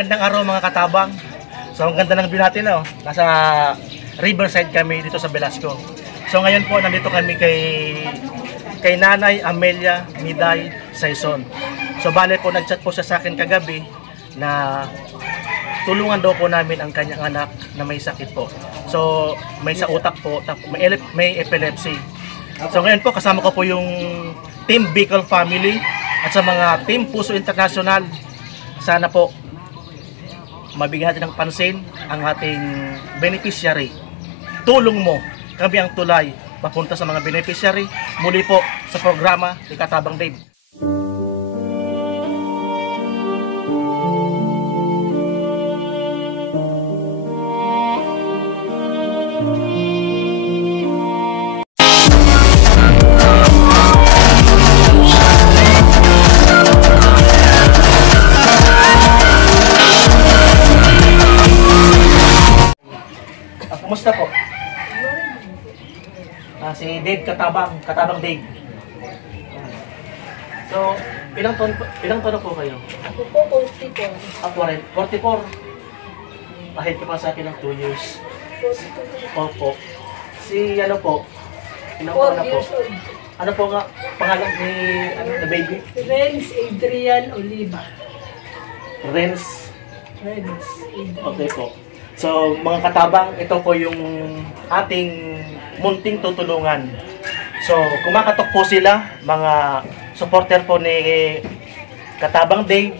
Magandang araw mga katabang. So ang ganda ng view natin, no? Nasa riverside kami dito sa Velasco. So ngayon po nandito kami kay Nanay Amelia Miday Saison. So bale po nagchat po siya sa akin kagabi na tulungan daw po namin ang kanyang anak na may sakit po. So may sa utak po, may epilepsy. So ngayon po kasama ko po yung Team Bicol Family at sa mga Team Puso International. Sana po mabigyan natin ng pansin ang ating beneficiary. Tulong mo, kami ang tulay papunta sa mga beneficiary. Muli po sa programa ni Katabang Dave. Kumusta po? Si Dave Katabang Dave. So, ilang taon po kayo? Ako po, 44. Ako rin, 44. Ahit ka pa sa akin ng 2 years. 44. Opo. Si ano po? Ilang 4 taon na po? years old. Ano po nga pangalan ni the baby? Renz Adrian Oliva. Renz. Renz Adrian. Okay po. So, mga katabang, ito po yung ating munting tutulungan. So, kumakatok po sila, mga supporter po ni Katabang Dave,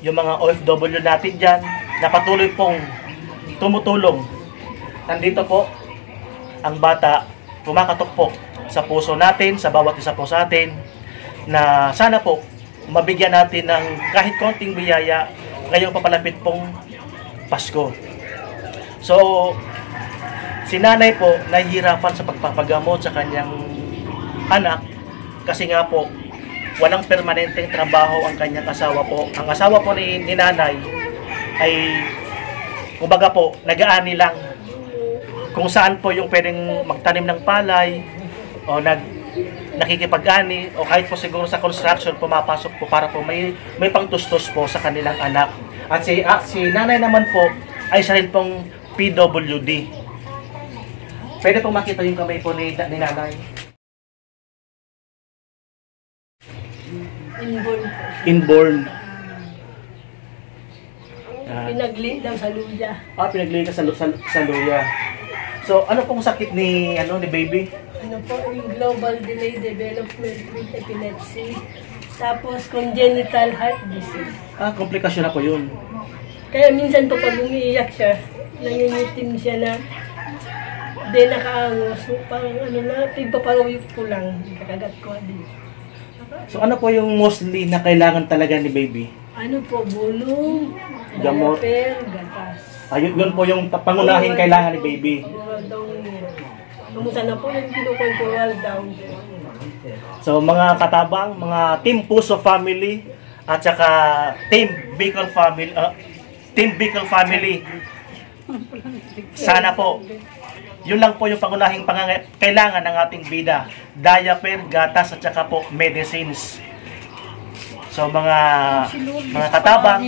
yung mga OFW natin dyan, na patuloy pong tumutulong. Nandito po, ang bata, kumakatok po sa puso natin, sa bawat isa po sa atin, na sana po, mabigyan natin ng kahit konting biyaya ngayong papalapit pong Pasko. So, si nanay po nahihirapan sa pagpapagamot sa kanyang anak kasi nga po walang permanenteng trabaho ang kanyang asawa po. Ang asawa po ni nanay ay kumbaga po nag-aani lang kung saan po yung pwedeng magtanim ng palay o nakikipag-ani o kahit po siguro sa construction pumapasok po para po may pangtustos po sa kanilang anak. At si nanay naman po ay siya rin pong PWD. Pwede pong makita yung kamay po ni nanay. Inborn po. Inborn. Pinagli daw sa luya. Pinagli ka sa luya. So, ano pong sakit ni baby? Ano po, yung global delay development with epilepsy. Tapos congenital heart disease. Komplikasyon na po yun. Kaya minsan po pag umiiyak siya, nangingitim siya na di nakaangos. So, parang tigpaparuyok po lang. Kakagat ko din. So, ano po yung mostly na kailangan talaga ni baby? Ano po, bulong, Gamot. diaper, gatas. Yun po yung pangunahing kailangan ni baby. Kamusta na po yung kinukontrol down. So, mga katabang, mga Team Puso Family, at saka Team Bicol Family, sana po, yun lang po yung pangunahing kailangan ng ating bida. Diaper, gatas, at saka po medicines. So mga katabang,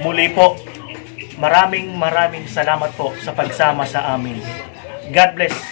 muli po, maraming salamat po sa pagsama sa amin. God bless.